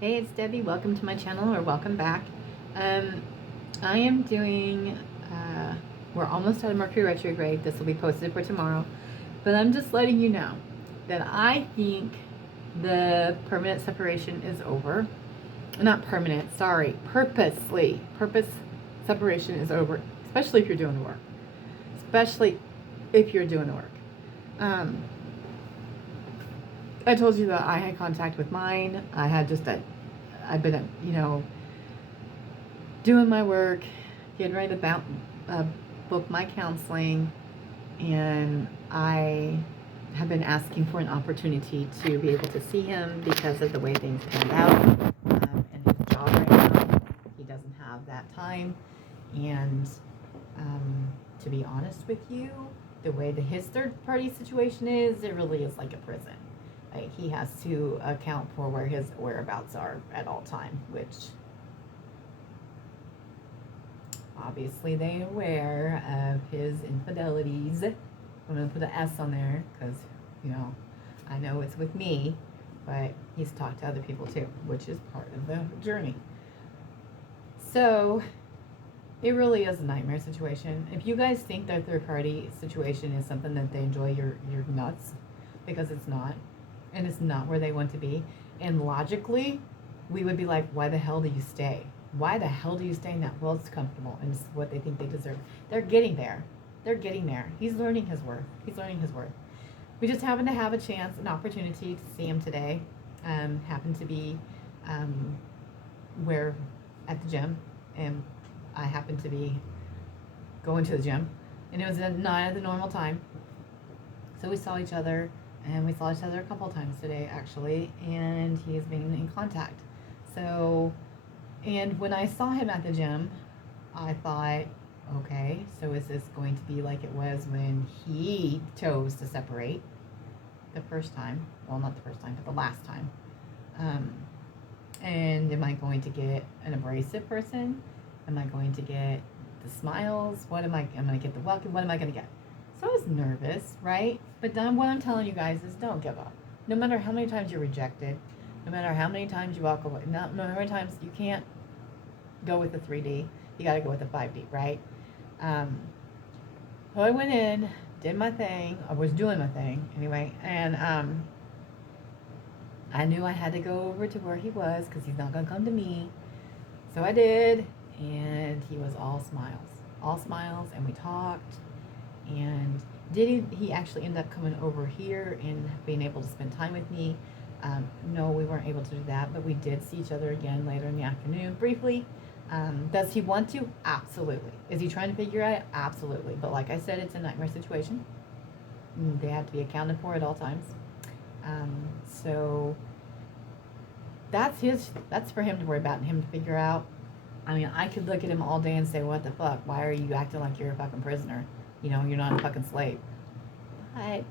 Hey, it's Debbie. Welcome to my channel, or welcome back. I am doing, we're almost out of Mercury retrograde. This will be posted for tomorrow. But I'm just letting you know that I think the permanent separation is over. Not permanent, sorry. Purpose separation is over, especially if you're doing the work. Especially if you're doing the work. I told you that I had contact with mine. I've been, doing my work, getting ready to book my counseling, and I have been asking for an opportunity to be able to see him because of the way things panned out, and his job right now. He doesn't have that time, and to be honest with you, the way his third-party situation is, it really is like a prison. Like, he has to account for where his whereabouts are at all time, which obviously they are aware of his infidelities. I'm going to put an S on there because, I know it's with me, but he's talked to other people too, which is part of the journey. So it really is a nightmare situation. If you guys think their third-party situation is something that they enjoy, you're nuts, because it's not. And it's not where they want to be. And logically, we would be like, why the hell do you stay? Why the hell do you stay in that? Well, it's comfortable, and it's what they think they deserve. They're getting there. They're getting there. He's learning his worth. He's learning his worth. We just happen to have a chance, an opportunity to see him today. Happened to be at the gym, and I happened to be going to the gym, and it was not at the normal time. So we saw each other. And we saw each other a couple times today, actually, and he has been in contact. So, and when I saw him at the gym, I thought, okay, so is this going to be like it was when he chose to separate the first time? Well, not the first time, but the last time. And am I going to get an abrasive person? Am I going to get the smiles? Am I going to get the welcome? What am I going to get? So I was nervous, right? But then what I'm telling you guys is, don't give up. No matter how many times you're rejected, no matter how many times you walk away, no matter how many times you can't go with the 3D, you got to go with the 5D, right? So I went in, did my thing. I was doing my thing anyway, and I knew I had to go over to where he was because he's not going to come to me. So I did, and he was all smiles, and we talked. And he actually end up coming over here and being able to spend time with me? No, we weren't able to do that, but we did see each other again later in the afternoon, briefly. Does he want to? Absolutely. Is he trying to figure it out? Absolutely. But like I said, it's a nightmare situation. They have to be accounted for at all times. So that's for him to worry about and him to figure out. I mean, I could look at him all day and say, what the fuck? Why are you acting like you're a fucking prisoner? You're not a fucking slave. But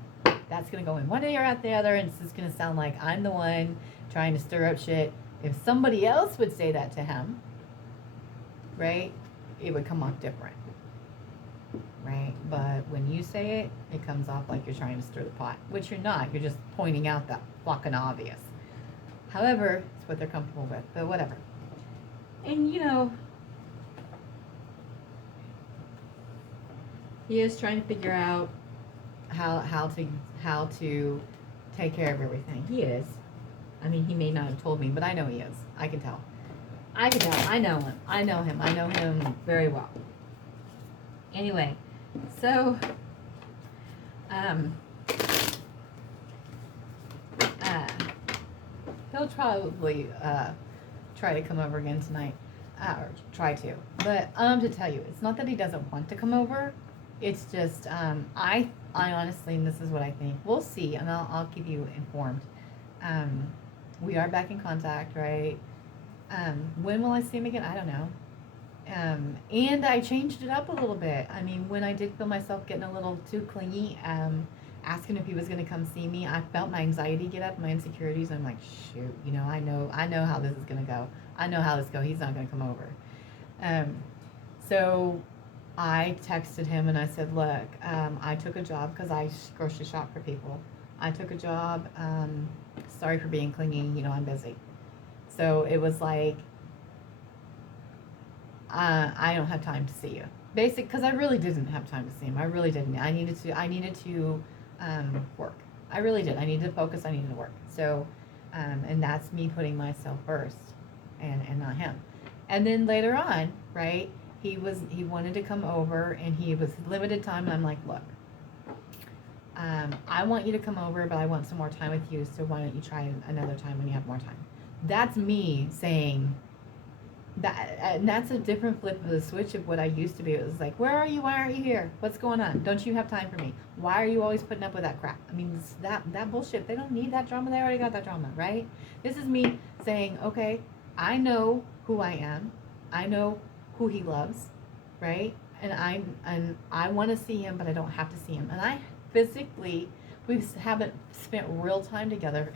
that's going to go in one ear out the other, and it's just going to sound like I'm the one trying to stir up shit. If somebody else would say that to him, right, it would come off different, right? But when you say it, it comes off like you're trying to stir the pot, which you're not. You're just pointing out that fucking obvious. However, it's what they're comfortable with, but whatever. And, he is trying to figure out how to take care of everything. He is. I mean, he may not have told me, but I know he is. I can tell. I know him. I know him very well. Anyway, so he'll probably try to come over again tonight, or try to. But to tell you, it's not that he doesn't want to come over. It's just, I honestly, and this is what I think, we'll see, and I'll keep you informed. We are back in contact, right? When will I see him again? I don't know. And I changed it up a little bit. I mean, when I did feel myself getting a little too clingy, asking if he was going to come see me, I felt my anxiety get up, my insecurities. I'm like, shoot, I know how this is going to go. I know how this goes. He's not going to come over. So I texted him and I said, look, I took a job because I grocery shop for people. I took a job. Sorry for being clingy. I'm busy. So it was like, I don't have time to see you. Because I really didn't have time to see him. I really didn't. I needed to work. I really did. I needed to focus. I needed to work. So, and that's me putting myself first, and not him. And then later on, right? He wanted to come over, and he was limited time. And I'm like, look, I want you to come over, but I want some more time with you. So why don't you try another time when you have more time? That's me saying. And that's a different flip of the switch of what I used to be. It was like, where are you? Why aren't you here? What's going on? Don't you have time for me? Why are you always putting up with that crap? I mean, that bullshit. They don't need that drama. They already got that drama, right? This is me saying, okay, I know who I am. I know who he loves, right? And I want to see him, but I don't have to see him. And I physically, we haven't spent real time together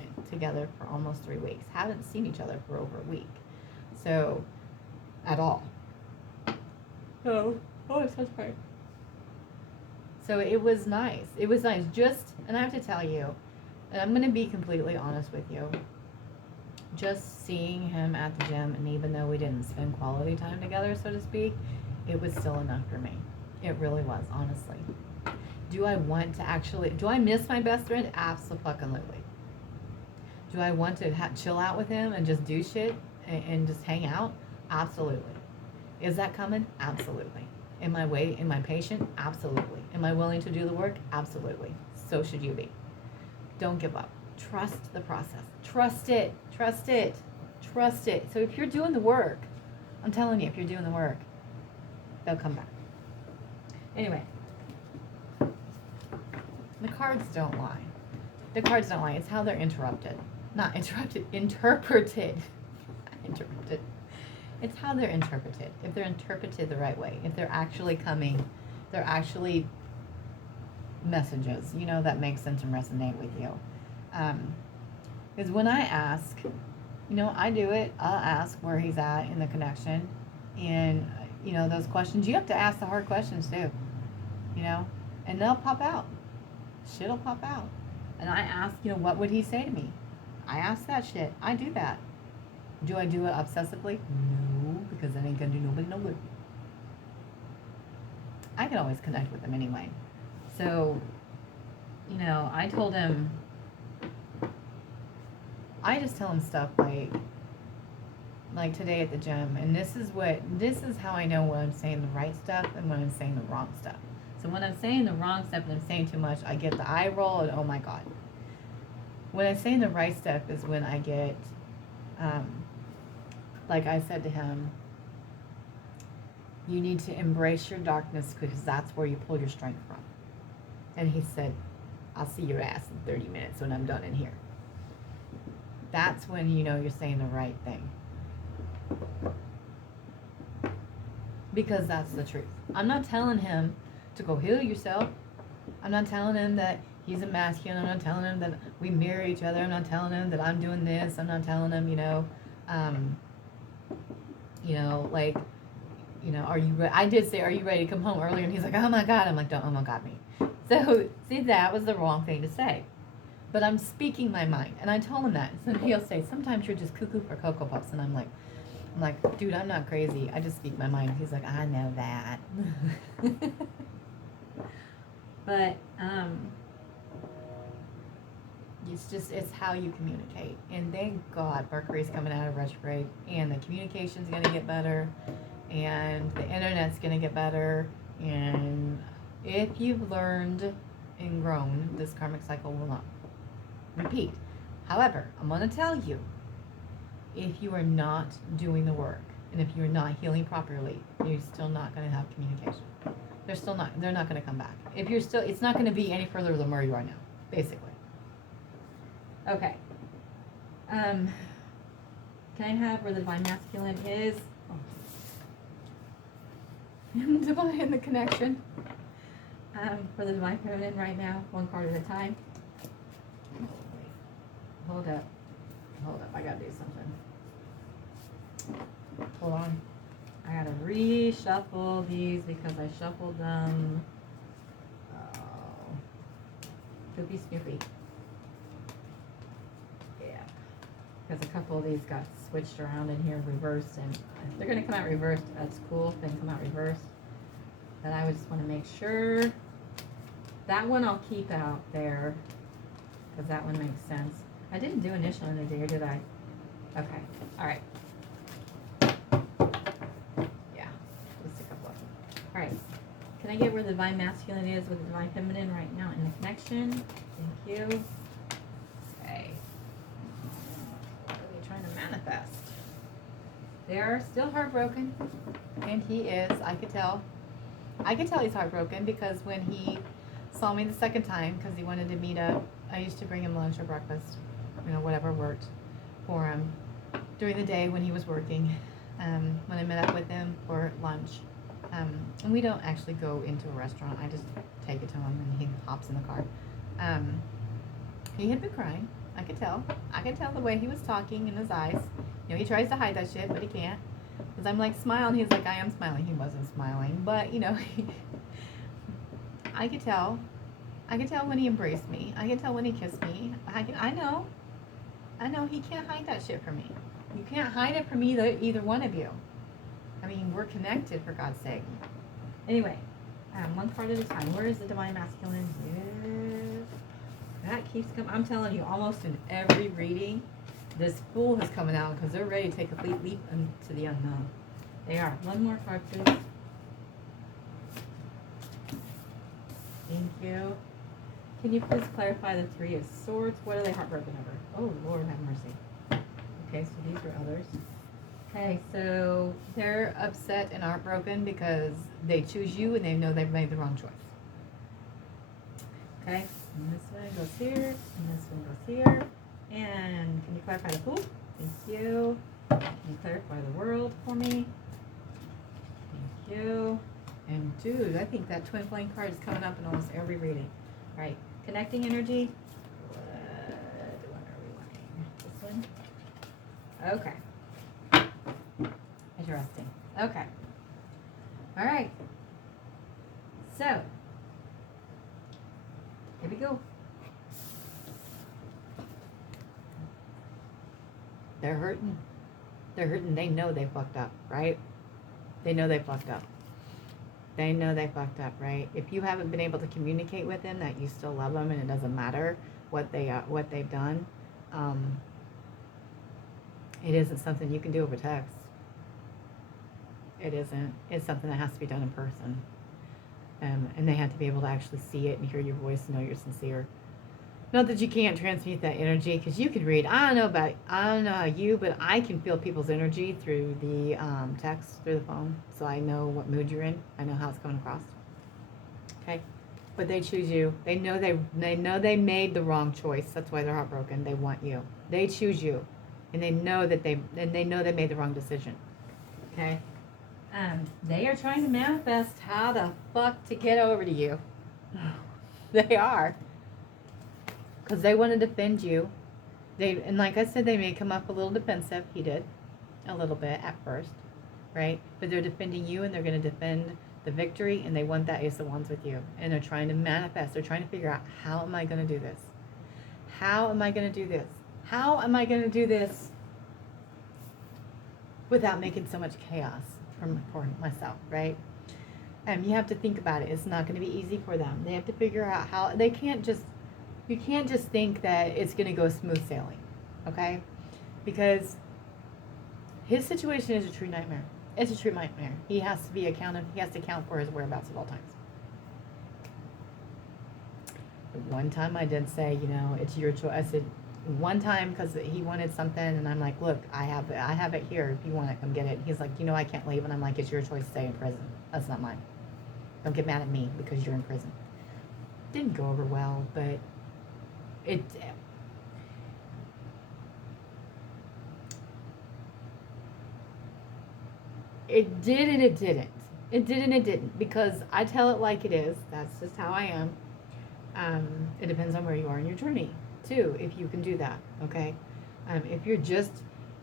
for almost 3 weeks. Haven't seen each other for over a week. So, at all. Oh, I'm so sorry. So it was nice. It was nice. And I have to tell you, and I'm going to be completely honest with you, just seeing him at the gym, and even though we didn't spend quality time together, so to speak, it was still enough for me. It really was, honestly. Do I miss my best friend? Absolutely. Do I want to chill out with him and just do shit and just hang out? Absolutely. Is that coming? Absolutely. Am I patient? Absolutely. Am I willing to do the work? Absolutely. So should you be. Don't give up. Trust the process. Trust it. Trust it. Trust it. So if you're doing the work, I'm telling you, if you're doing the work, they'll come back. Anyway, the cards don't lie. The cards don't lie. It's how they're interrupted. Not interrupted, interpreted. Interrupted. It's how they're interpreted. If they're interpreted the right way, if they're actually coming, they're actually messages, that make sense and resonate with you. Because when I ask, I do it. I'll ask where he's at in the connection, and those questions. You have to ask the hard questions too, and they'll pop out. Shit'll pop out. And I ask, what would he say to me? I ask that shit. I do that. Do I do it obsessively? No, because that ain't gonna do nobody no good. I can always connect with them anyway. So, I told him, I just tell him stuff like today at the gym, and this is how I know when I'm saying the right stuff and when I'm saying the wrong stuff. So when I'm saying the wrong stuff and I'm saying too much, I get the eye roll and oh my God. When I'm saying the right stuff is when I get, like I said to him, you need to embrace your darkness because that's where you pull your strength from. And he said, I'll see your ass in 30 minutes when I'm done in here. That's when you're saying the right thing. Because that's the truth. I'm not telling him to go heal yourself. I'm not telling him that he's a masculine. I'm not telling him that we mirror each other. I'm not telling him that I'm doing this. I'm not telling him, are you ready? I did say, are you ready to come home earlier? And he's like, oh my God. I'm like, don't, oh my God me. So, see, that was the wrong thing to say. But I'm speaking my mind. And I told him that. So he'll say, sometimes you're just cuckoo for Cocoa Puffs. And I'm like, dude, I'm not crazy. I just speak my mind. He's like, I know that. But, it's how you communicate. And thank God Mercury's coming out of retrograde and the communication's going to get better and the internet's going to get better. And if you've learned and grown, this karmic cycle will not repeat. However, I'm going to tell you, if you are not doing the work and if you're not healing properly, you're still not going to have communication. They're not going to come back. If you're still, it's not going to be any further than where you are now, basically. Okay. Can I have where the divine masculine is? Oh. Divine, the connection. For the divine feminine right now, one card at a time. Hold up. I gotta do something. Hold on. I gotta reshuffle these because I shuffled them. Oh. Goopy Snoopy. Yeah. because a couple of these got switched around in here, reversed, and they're going to come out reversed. That's cool. They come out reversed. But I just want to make sure. That one I'll keep out there because that one makes sense. I didn't do initial energy, or did I? Okay. All right. Yeah. Just a couple of them. All right. Can I get where the divine masculine is with the divine feminine right now in the connection? Thank you. Okay. What are they trying to manifest? They are still heartbroken. And he is. I could tell. I could tell he's heartbroken because when he saw me the second time, because he wanted to meet up, I used to bring him lunch or breakfast, you know, whatever worked for him during the day when he was working. When I met up with him for lunch. And we don't actually go into a restaurant. I just take it to him and he hops in the car. He had been crying. I could tell. I could tell the way he was talking in his eyes. You know, he tries to hide that shit, but he can't. Because I'm like, smile, and he's like, I am smiling. He wasn't smiling. But, you know, I could tell. I could tell when he embraced me. I could tell when he kissed me. I know. I know he can't hide that shit from me. You can't hide it from either one of you. I mean, we're connected, for God's sake. Anyway, one card at a time. Where is the divine masculine? Yes. That keeps coming. I'm telling you, almost in every reading, this Fool is coming out because they're ready to take a leap into the unknown. They are. One more card, please. Thank you. Can you please clarify the Three of Swords? What are they heartbroken over? Oh, Lord have mercy. Okay, so these are others. Okay, so they're upset and heartbroken because they choose you and they know they've made the wrong choice. Okay, and this one goes here, and this one goes here. And can you clarify the Fool? Thank you. Can you clarify the World for me? Thank you. And dude, I think that twin flame card is coming up in almost every reading. All right, connecting energy. What one are we wanting? This one? Okay. Interesting. Okay. All right. So, here we go. They're hurting. They're hurting. They know they fucked up, right? They know they fucked up. They know they fucked up, right? If you haven't been able to communicate with them that you still love them and it doesn't matter what they've done, it isn't something you can do over text. It isn't. It's something that has to be done in person. And they have to be able to actually see it and hear your voice and know you're sincere. Not that you can't transmute that energy, because you can read. I don't know how you, but I can feel people's energy through the text, through the phone. So I know what mood you're in. I know how it's coming across. Okay, but they choose you. They know they made the wrong choice. That's why they're heartbroken. They want you. They choose you, and they know they made the wrong decision. Okay. They are trying to manifest how the fuck to get over to you. They are. Because they want to defend you. And like I said, they may come up a little defensive. He did. A little bit at first. Right? But they're defending you and they're going to defend the victory. And they want that Ace of Wands with you. And they're trying to manifest. They're trying to figure out, how am I going to do this? How am I going to do this? How am I going to do this without making so much chaos for myself, right? And you have to think about it. It's not going to be easy for them. They have to figure out how. You can't just think that it's going to go smooth sailing, okay? Because his situation is a true nightmare. It's a true nightmare. He has to account for his whereabouts at all times. One time I did say, it's your choice. I said, one time, because he wanted something, and I'm like, look, I have it here. If you want it, come get it. He's like, I can't leave. And I'm like, it's your choice to stay in prison. That's not mine. Don't get mad at me because you're in prison. Didn't go over well, but it did and it didn't. It did and it didn't, because I tell it like it is. That's just how I am. It depends on where you are in your journey, too, if you can do that, okay? If you're just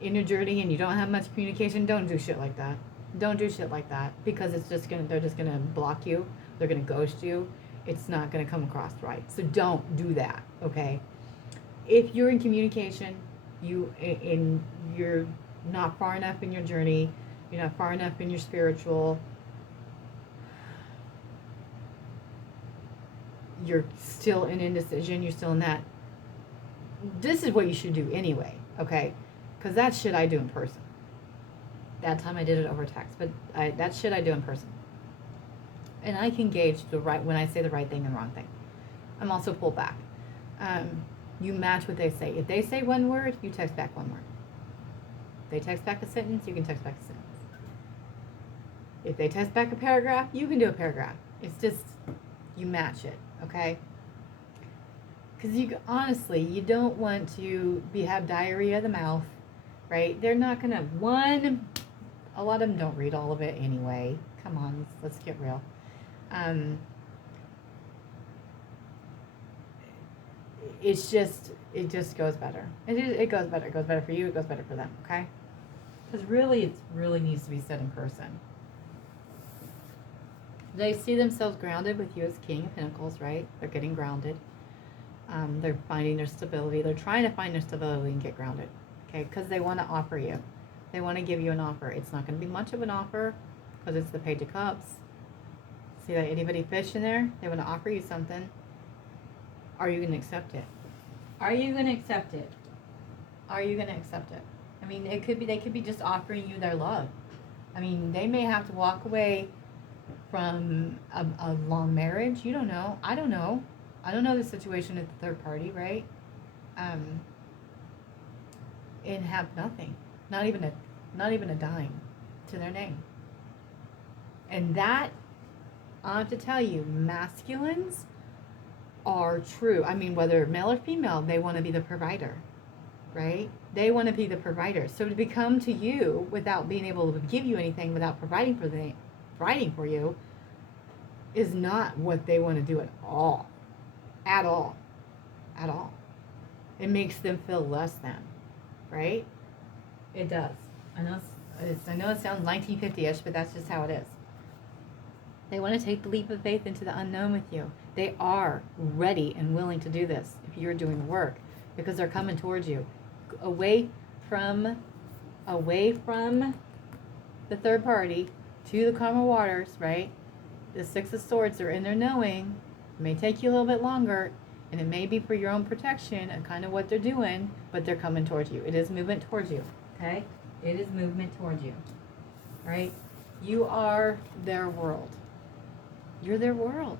in your journey and you don't have much communication, don't do shit like that. Don't do shit like that, because they're just gonna block you. They're gonna ghost you. It's not gonna come across right. So don't do that, okay? If you're in communication, You're not far enough in your journey. You're not far enough in your spiritual. You're still in indecision. You're still in that. This is what you should do anyway, okay? Because that shit I do in person. That time I did it over text, but that shit I do in person. And I can gauge when I say the right thing and wrong thing. I'm also pulled back. You match what they say. If they say one word, you text back one word. If they text back a sentence, you can text back a sentence. If they text back a paragraph, you can do a paragraph. It's just, you match it, okay? Because honestly, you don't want to have diarrhea of the mouth, right? They're not going to, a lot of them don't read all of it anyway. Come on, let's get real. It just goes better. It goes better. It goes better for you. It goes better for them, okay? Because really, it really needs to be said in person. They see themselves grounded with you as King of Pentacles, right? They're getting grounded. They're finding their stability. They're trying to find their stability and get grounded, okay? Because they want to offer you. They want to give you an offer. It's not going to be much of an offer because it's the Page of Cups. See that itty-bitty fish in there? They want to offer you something. Are you going to accept it? Are you going to accept it? Are you going to accept it? I mean, they could be just offering you their love. I mean, they may have to walk away from a long marriage. You don't know. I don't know. I don't know the situation at the third party, right? And have nothing. Not even a dime to their name. And that, I have to tell you, masculines are true. I mean, whether male or female, they want to be the provider, right? They want to be the provider. So to become to you without being able to give you anything, without providing for you, is not what they want to do at all. At all. At all. It makes them feel less than, right? It does. I know it sounds 1950-ish, but that's just how it is. They want to take the leap of faith into the unknown with you. They are ready and willing to do this if you're doing the work, because they're coming towards you. Away from the third party to the calmer waters, right? The Six of Swords are in their knowing. It may take you a little bit longer, and it may be for your own protection and kind of what they're doing, but they're coming towards you. It is movement towards you, okay? It is movement towards you, right? You are their world. You're their world.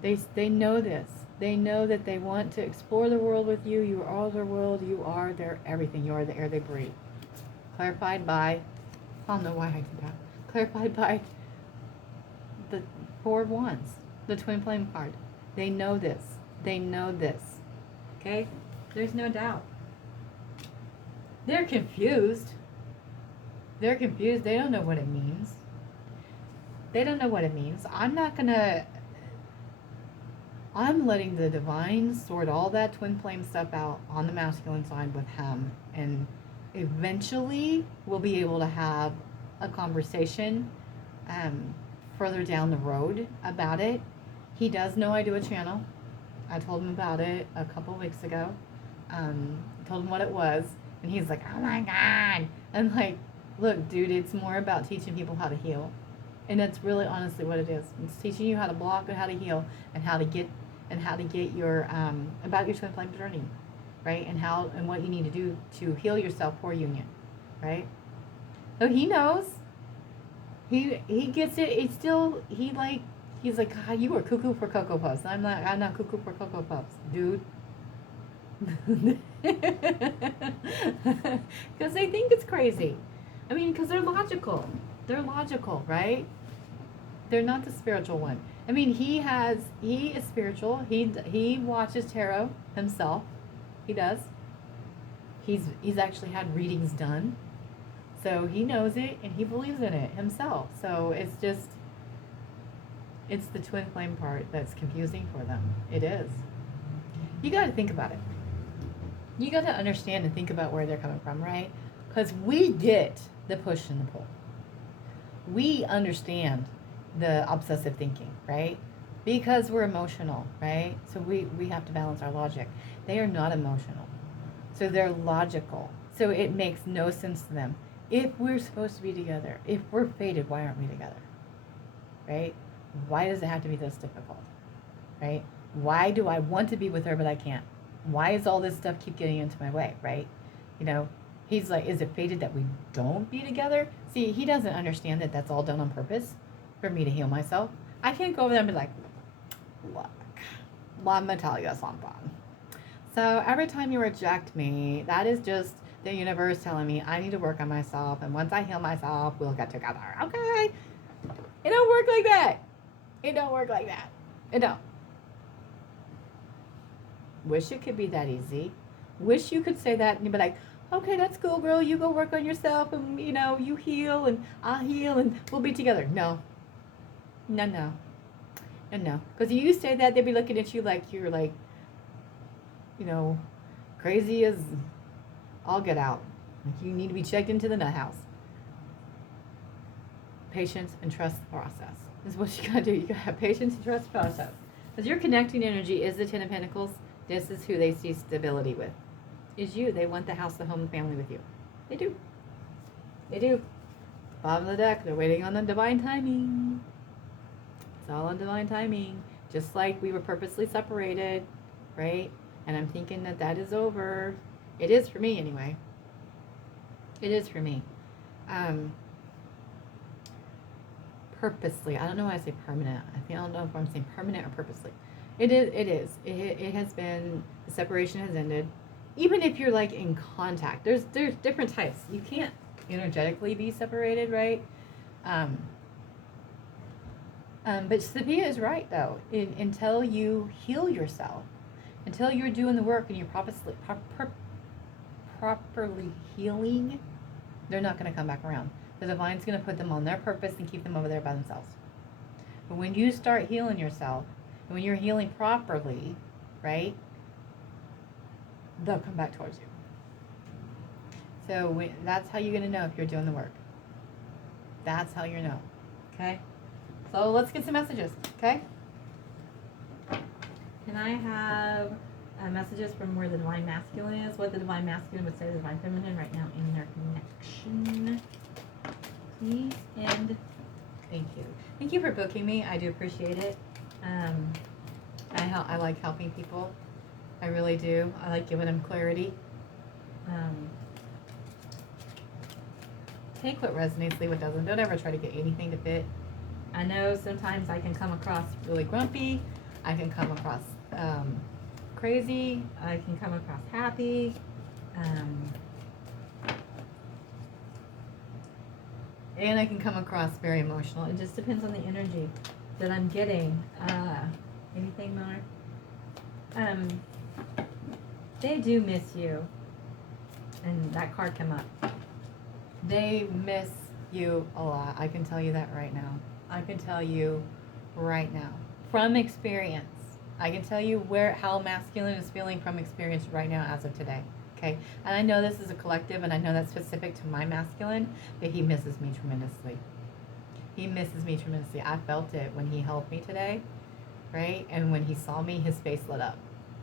They know this. They know that they want to explore the world with you. You are all their world. You are their everything. You are the air they breathe. Clarified by, I don't know why I did that. Clarified by the Four of Wands, the Twin Flame card. They know this. They know this. Okay? There's no doubt. They're confused. They're confused. They don't know what it means. They don't know what it means. I'm letting the divine sort all that twin flame stuff out on the masculine side with him. And eventually we'll be able to have a conversation further down the road about it. He does know I do a channel. I told him about it a couple weeks ago. Told him what it was. And he's like, oh my God. I'm like, look, dude, it's more about teaching people how to heal. And that's really honestly what it is. It's teaching you how to block and how to heal and how to get your about your twin flame journey, right? And what you need to do to heal yourself for union, right? So he knows. He gets it. It's still he's like, God, you are cuckoo for Cocoa Puffs. I'm not cuckoo for Cocoa Puffs, dude. Because they think it's crazy. I mean, because they're logical. They're logical, right? They're not the spiritual one. I mean, he is spiritual. He watches tarot himself. He does. He's actually had readings done. So he knows it and he believes in it himself. So it's the twin flame part that's confusing for them. It is. You got to think about it. You got to understand and think about where they're coming from, right? Because we get the push and the pull. We understand the obsessive thinking, right? Because we're emotional, right? So we have to balance our logic. They are not emotional. So they're logical. So it makes no sense to them. If we're supposed to be together, if we're fated, why aren't we together? Right? Why does it have to be this difficult? Right? Why do I want to be with her but I can't? Why is all this stuff keep getting into my way? Right? You know, he's like, is it fated that we don't be together? See, he doesn't understand that that's all done on purpose for me to heal myself. I can't go over there and be like, look, let me tell you something. So every time you reject me, that is just the universe telling me I need to work on myself. And once I heal myself, we'll get together. Okay? It don't work like that. It don't work like that. It don't. Wish it could be that easy. Wish you could say that and you'd be like, okay, that's cool, girl. You go work on yourself and, you know, you heal and I'll heal and we'll be together. No. No, no. No, no. Because you say that, they'd be looking at you like you're like, you know, crazy as all get out. Like you need to be checked into the nut house. Patience and trust the process is what you gotta do. You gotta have patience and trust the process. Because your connecting energy is the Ten of Pentacles. This is who they see stability with. Is you. They want the house, the home, the family with you. They do. They do. Bottom of the deck, they're waiting on the divine timing. It's all on divine timing. Just like we were purposely separated, right? And I'm thinking that that is over. It is for me anyway. It is for me. Purposely. I don't know why I say permanent. I don't know if I'm saying permanent or purposely. It is. It is. It has been, the separation has ended. Even if you're like in contact, there's different types. You can't energetically be separated, right? But Sophia is right though. Until you heal yourself, until you're doing the work and you're properly healing, they're not going to come back around. The divine's going to put them on their purpose and keep them over there by themselves. But when you start healing yourself, and when you're healing properly, right, they'll come back towards you. So that's how you're going to know if you're doing the work. That's how you know. Okay? So let's get some messages. Okay? Can I have messages from where the divine masculine is? What the divine masculine would say to the divine feminine right now in their connection. Please and thank you. Thank you for booking me. I do appreciate it. I like helping people. I really do. I like giving them clarity. Take what resonates, leave what doesn't. Don't ever try to get anything to fit. I know sometimes I can come across really grumpy. I can come across crazy. I can come across happy. And I can come across very emotional. It just depends on the energy that I'm getting. Anything more? They do miss you. And that card came up. They miss you a lot. I can tell you that right now. I can tell you right now. From experience. I can tell you how masculine is feeling from experience right now as of today. Okay? And I know this is a collective, and I know that's specific to my masculine, but he misses me tremendously. He misses me tremendously. I felt it when he held me today, right? And when he saw me, his face lit up.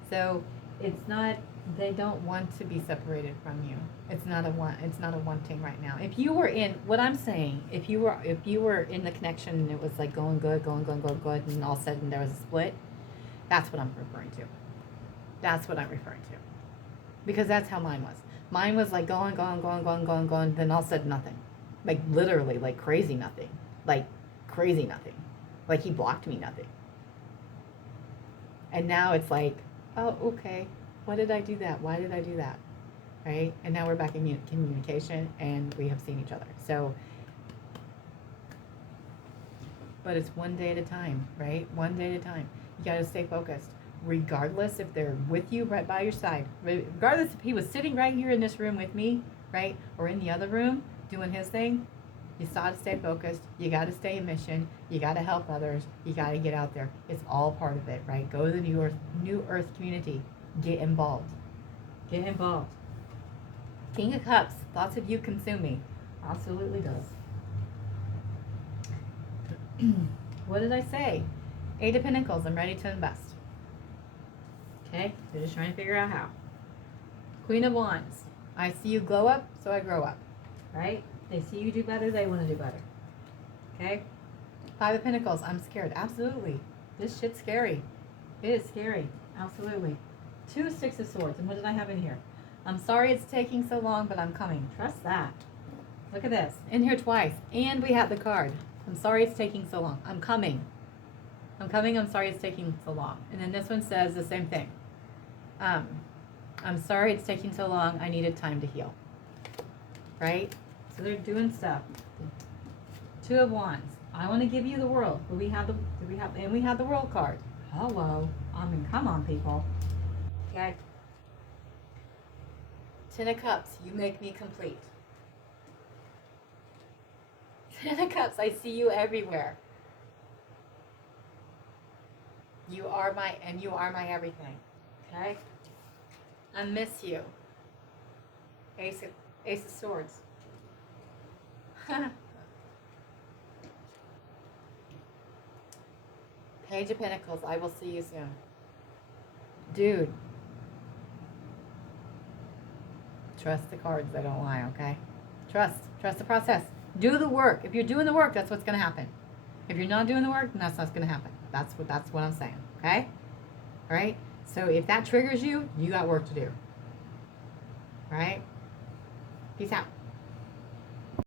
So it's not, they don't want to be separated from you. It's not a wanting right now. If you were in, what I'm saying, if you were in the connection and it was like going good, and all of a sudden there was a split, that's what I'm referring to. That's what I'm referring to. Because that's how mine was. Mine was like going, then all of a sudden nothing. Like literally, like crazy nothing. Like crazy nothing. Like he blocked me nothing. And now it's like, oh, okay. Why did I do that? Why did I do that? Right? And now we're back in communication and we have seen each other. So, but it's one day at a time, right? One day at a time. You got to stay focused. Regardless if they're with you right by your side, regardless if he was sitting right here in this room with me, right, or in the other room doing his thing, you got to stay focused. You got to stay in mission. You got to help others. You got to get out there. It's all part of it, right? Go to the New Earth community. Get involved. Get involved. King of Cups. Thoughts of you consume me. Absolutely does. What did I say? Eight of Pentacles. I'm ready to invest. Okay? They're just trying to figure out how. Queen of Wands. I see you glow up, so I grow up. Right? They see you do better, they want to do better. Okay? Five of Pentacles. I'm scared. Absolutely. This shit's scary. It is scary. Absolutely. Two Six of Swords. And what did I have in here? I'm sorry it's taking so long, but I'm coming. Trust that. Look at this. In here twice. And we have the card. I'm sorry it's taking so long. I'm coming. I'm coming. I'm sorry it's taking so long. And then this one says the same thing. I'm sorry it's taking so long. I needed time to heal. Right? So they're doing stuff. Two of Wands. I want to give you the world. But we have the world card. Hello. I mean, come on, people. Okay. Ten of Cups. You make me complete. Ten of Cups. I see you everywhere. You are my everything. Okay? I miss you. Ace of Swords. Page of Pentacles. I will see you soon. Dude. Trust the cards. They don't lie, okay? Trust the process. Do the work. If you're doing the work, that's what's going to happen. If you're not doing the work, then that's not going to happen. That's what I'm saying, okay? All right? So if that triggers you, you got work to do. All right? Peace out.